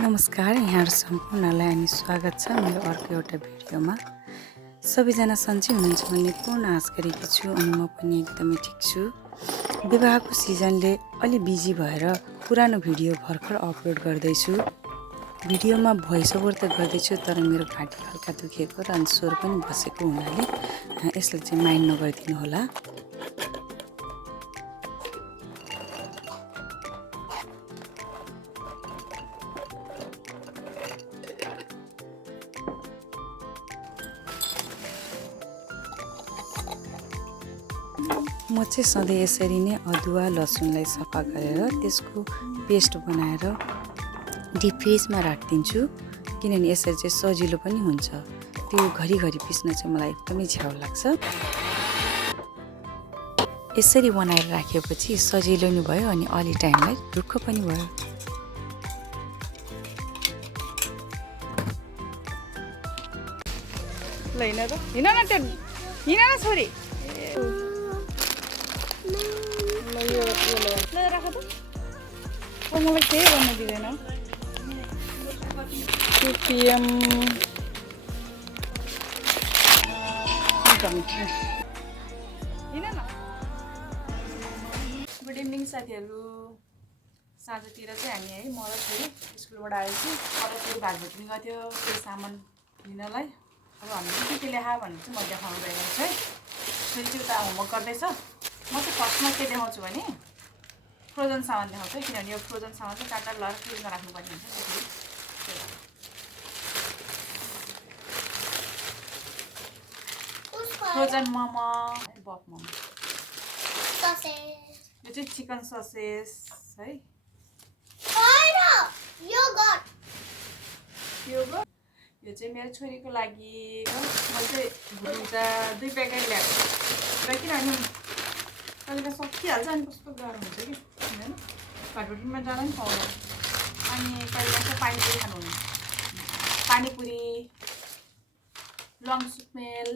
नमस्कार, यहाँ सम्पूर्णलाई अनि स्वागत छ मेरो अर्को एउटा भिडियोमा। सबैजना सन्चै हुनुहुन्छ भन्ने पूर्ण आश गरेकी छु अनि म पनि एकदमै ठिक छु। विवाहको सिजनले अलि बिजी भएर पुरानो भिडियो भर्खर अपलोड गर्दैछु। भिडियोमा भोइस ओभर त गर्दैछु तर मेरो घाँटी हल्का दुखेको र अनि स्वर पनि बसेको हुनाले यसलाई चाहिँ माइन्ड नगरिदिनु होला। म चाहिँ सधैँ यसरी नै अदुवा लसुनलाई सफा गरेर त्यसको पेस्ट बनाएर डिप फ्रिजमा राखिदिन्छु, किनभने यसरी चाहिँ सजिलो पनि हुन्छ। त्यो घरिघरि पिस्न चाहिँ मलाई एकदमै झ्याउ लाग्छ। यसरी बनाएर राखेपछि सजिलो नि भयो अनि अलि टाइमलाई ढुक्क पनि भयो। ल हिँड त, हिँड न, त्यो हिँड न छोरी। ल राख त, मलाई केही गर्न दिँदैन। 2 PM हिँड न। गुड इभिनिङ साथीहरू। साँझतिर चाहिँ हामी है म र छोरी स्कुलबाट आएपछि कलेजतिर भात भुट्ने गर्थ्यो त्यो सामान लिनलाई। अब हामीले के ल्याए भनेर चाहिँ म देखाउनु गएको छु है। छोरी चाहिँ उता होमवर्क गर्दैछ। म चाहिँ फर्स्टमा के देखाउँछु भने फ्रोजन सामान देखाउँछु, किनभने यो फ्रोजन सामान चाहिँ काटेर लगाएर फ्रिजमा राख्नुपर्ने हुन्छ। फ्रोजन मोमो, बफ मोमो, यो चाहिँ चिकन ससेस है। यो चाहिँ मेरो छोरीको लागि मैले चाहिँ भुजा 2 प्याकेट ल्याएको र किनभने कहिले सकिहाल्छ अनि कस्तो गाह्रो हुन्छ कि होइन, भाटभुटीमा जान पनि पाउँदैन। अनि कहिले चाहिँ पानीपुरी खानुहुने, पानीपुरी, लङ सुकमेल,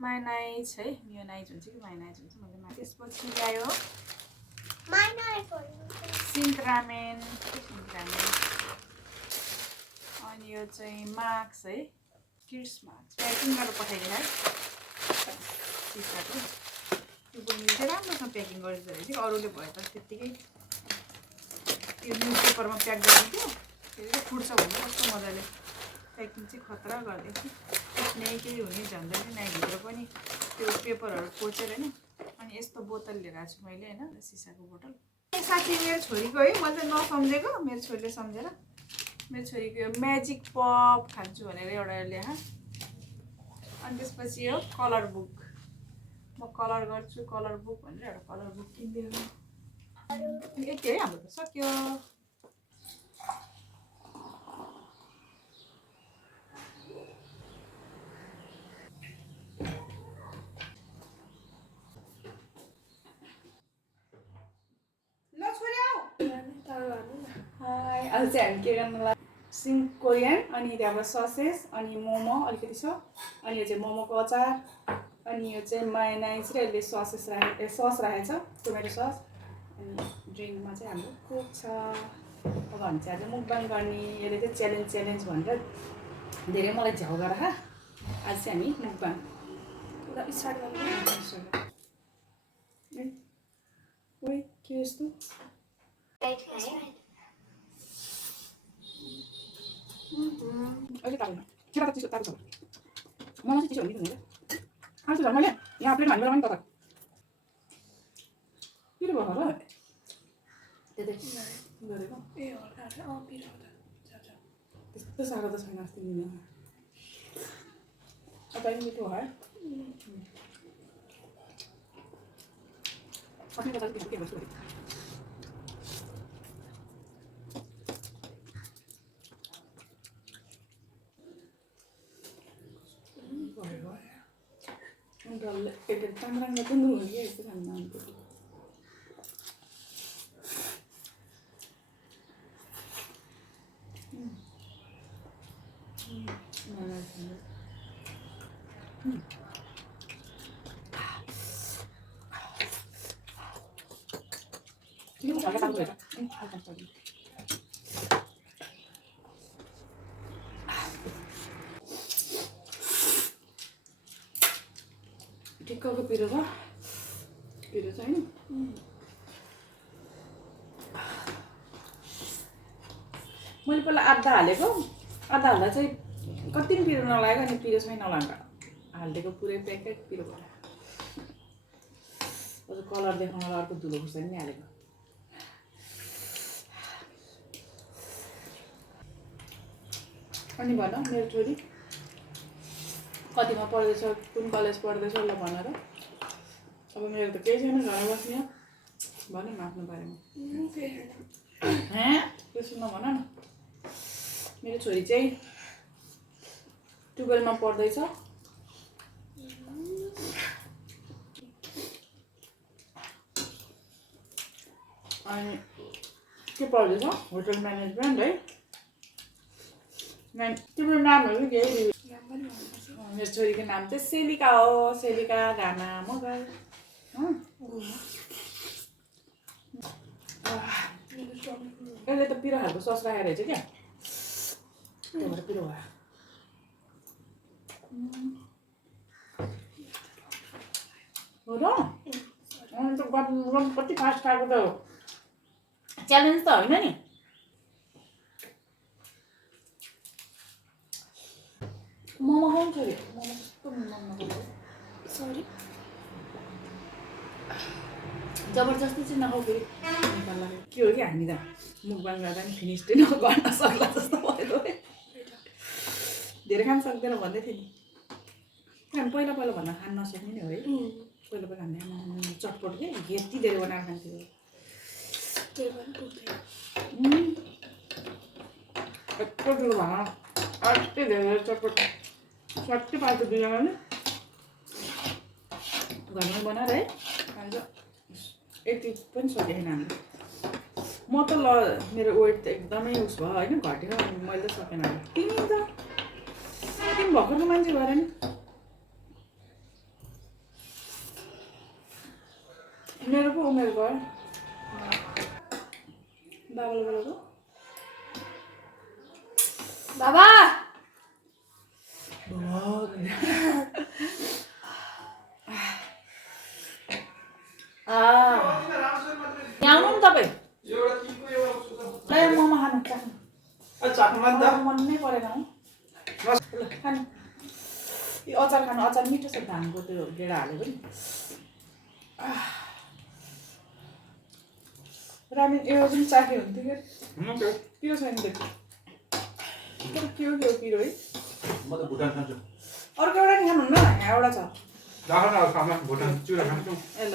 मायोनाइज है, मियोनाइज हुन्छ कि मायोनाइज हुन्छ मैले। त्यसपछि ल्यायो सिङ्क रामेन, अनि यो चाहिँ मार्क्स है, किड्स मार्क्स प्याकिङ गरेर पठाइदिएर है। सिसाको त्यो बहिनीले चाहिँ राम्रोसँग प्याकिङ गरिदिँदो रहेछ कि अरूले भयो त त्यत्तिकै त्यो न्युज पेपरमा प्याक गरिदिन्थ्यो, त्यो चाहिँ फुट्छ भन्ने कस्तो मजाले प्याकिङ चाहिँ खतरा गरिदिएको थियो। फुट्ने केही हुने झन्झट नै भित्र पनि त्यो पेपरहरू कोचेर नि। अनि यस्तो बोतल लिएर आएको छु मैले होइन, सिसाको बोतल। साथी मेरो छोरीको है, मैले चाहिँ नसम्झेको मेरो छोरीले सम्झेर मेरो छोरीको यो म्याजिक पप खान्छु भनेर एउटा ल्याए। अनि त्यसपछि यो कलर बुक, म कलर गर्छु कलर बुक भनेर एउटा कलर बुक किनिदियो। यति है, हाम्रो त सक्यो। हाई, आज चाहिँ हामी के गर्नुलाई सिङ कोरियन अनि त्यहाँबाट ससेस अनि मोमो अलिकति छ, अनि यो चाहिँ मोमोको अचार, अनि यो चाहिँ मायोनाइज र यसले ससेस राखेको सस राखेको छ, टोमेटो सस। अनि ड्रिङ्कमा चाहिँ हाम्रो कोक छ। अब हामी चाहिँ आज मुकबाङ गर्ने, यसले चाहिँ च्यालेन्ज भनेर धेरै मलाई झ्याउ गर। आज चाहिँ हामी मुकबाङ स्टार्ट गर्नु। ओइ के यस्तो अहिले ताल्नु छिरा त चिसो तातो छ। मलाई चाहिँ चिसो हुँदैन नि आज त मैले यहाँ प्लेट हालेर पनि त के भयो र त्यतै गरेको ए हल्का पिरो त त्यस्तो साह्रो त छैन अस्ति दिन। तपाईँ मिठो है अस्ति त चाहिँ के गर्छु डल्लै पेटेर तामराङ्गा पनि हो कि यस्तो खानु आउँथ्यो। ठिक्कको पिरो छ होइन मैले पहिला आधा हालेको आधा हाल्दा चाहिँ कति पनि पिरो नलागेको अनि पिरो चाहिँ नलाग्दा हालिदिएको पुरै प्याकेट पिरो भयो अझ कलर देखाउनलाई अर्को धुलो खुर्सानी नि हालेको अनि भन मेरो छोरी कतिमा पढ्दैछ कुन कलेज पढ्दैछ ल भन र अब मेरो त केही छैन घर बस्ने भन न आफ्नो बारेमा त्यसो नभन न मेरो छोरी चाहिँ 12 मा पढ्दैछ अनि के पढ्दैछ होटल म्यानेजमेन्ट है तिम्रो नामहरू के मेरो छोरीको नाम चाहिँ सेलिका हो सेलिका राणा मगर यसले त पिरो खालको सस राखेर रहेछ क्या त्यही भएर पिरो भयो हो र अन्त कति फास्ट खाएको त च्यालेन्ज त होइन नि मोमो खाउँ छोरी मोमो कस्तो मन नगर्नु सरी जबरजस्ती चाहिँ नखाऊ फेरि के हो कि हामी त मुकबाङ गर्दा नि फिनिस्टै नगर्न सक्ला जस्तो भयो धेरै खान सक्दैन भन्दै थियो नि हामी पहिला भन्दा खान नसक्ने नि हो है पहिला हामीले चटपट के यति धेरै बनाएर खान्थ्यो यत्रो ठुलो भाँडा अति धेरै चटपट सट्टै पाल्छ दुईजनाले घरमै बनाएर है खान्छ यति पनि सकेन हामीले म त ल मेरो वेट त एकदमै उस भयो होइन घटेर मैले त सकेन तिमी त तिमी भर्खरको मान्छे भएर नि मेरो पो उमेर भयो बाबाले बोलेको बाबा आउनु नि तपाईँ मोमो खानु मन नै परेन है खानु यो अचार खानु अचार मिठो छ धानको त्यो गेडा हालेको नि रामी यो पनि चाख्यो हुन्थ्यो क्या पिरो छैन त्यो के हो पिरो है म त भुटान खान्छु अर्को एउटा नि खानुहुन्न यहाँ एउटा छ भुटान चुरा खान्छु ए ल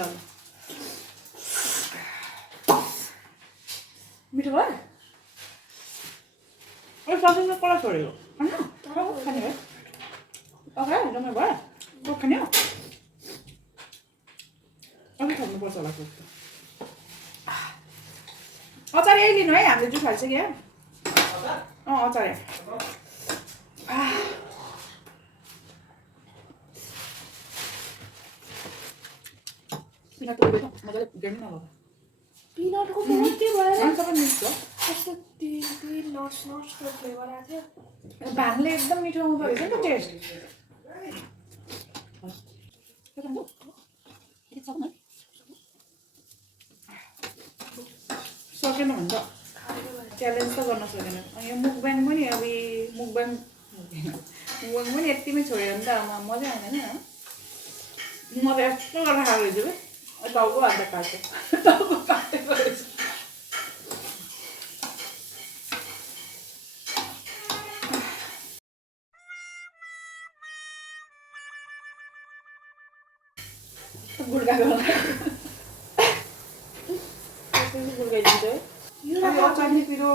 मिठो भयो सब्जी कसलाई छोडेको खाने है अगाडि जम्मै भयो कोक खाने हो अलिक खानुपर्छ होला कोक त अचार यही लिनु है हामीले जुस हाल्छ क्या अचार पिनाटको मजाले गेम नलगा पिनटको मात्रै भयो सबै मिक्स हो कस्तो तेल नट्सको फ्लेभर आएको थियो भाङले एकदम मिठो आउँदो रहेछ नि त टेस्ट सकेन भने त च्यालेन्ज त गर्न सकेन यो मुकब्याङ पनि अब मुकब्याङ पनि यतिमै छोड्यो भने त मजा आउँदैन म त यस्तो गरेर खाएको रहेछु कि टाउको हाल्दा काट्यो टाउको काटेको रहेछ गुड्काको गुड्काइदिन्छ है यो चटनी पिरो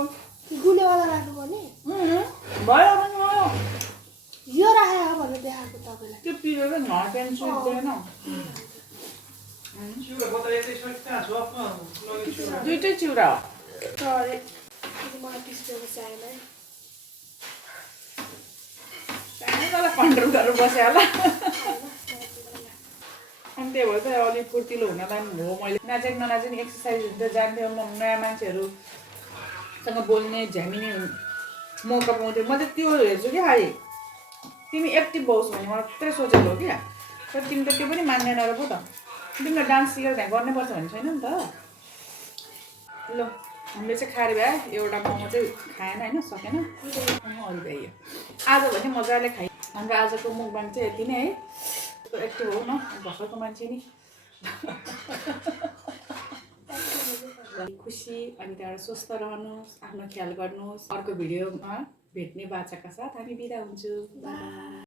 गुलेवाला राख्नु पर्ने भयो भयो यो राखेको भनेर देखाएको तपाईँलाई त्यो पिरो र नट एन्ड स्विट दिएन दुइटै चिउरा हो तर मलाई 20 रुपियाँको चाहिएन है तँलाई कन्ट्रोल गरेर बस्यो होला अनि त्यही भएर चाहिँ अलिक फुर्तिलो हुनलाई हो मैले नाचेक ननाचे नि एक्सर्साइज हुन्छ जान्थ्यो नयाँ मान्छेहरूसँग बोल्ने झ्यामिने मौका पाउँथ्यो म चाहिँ त्यो हेर्छु क्या अहिले तिमी एक्टिभ होस् भने मलाई त्यत्रै सोचेको हो क्या तर तिमी त त्यो पनि मान्दैन र पो त तिमीलाई डान्स सिकेर त्यहाँ गर्नुपर्छ भन्ने छैन नि त ल हामीले चाहिँ खाएर भए एउटा मोमो चाहिँ खाएन होइन सकेन अरू भ्याइयो आज भने मजाले खाइ हाम्रो आजको मुखबाङ चाहिँ यति नै है एक्टिभ हो न भर्खरको मान्छे नि खुसी अनि त्यहाँबाट स्वस्थ रहनुहोस् आफ्नो ख्याल गर्नुहोस् अर्को भिडियोमा भेट्ने बाचाका साथ हामी बिदा हुन्छु।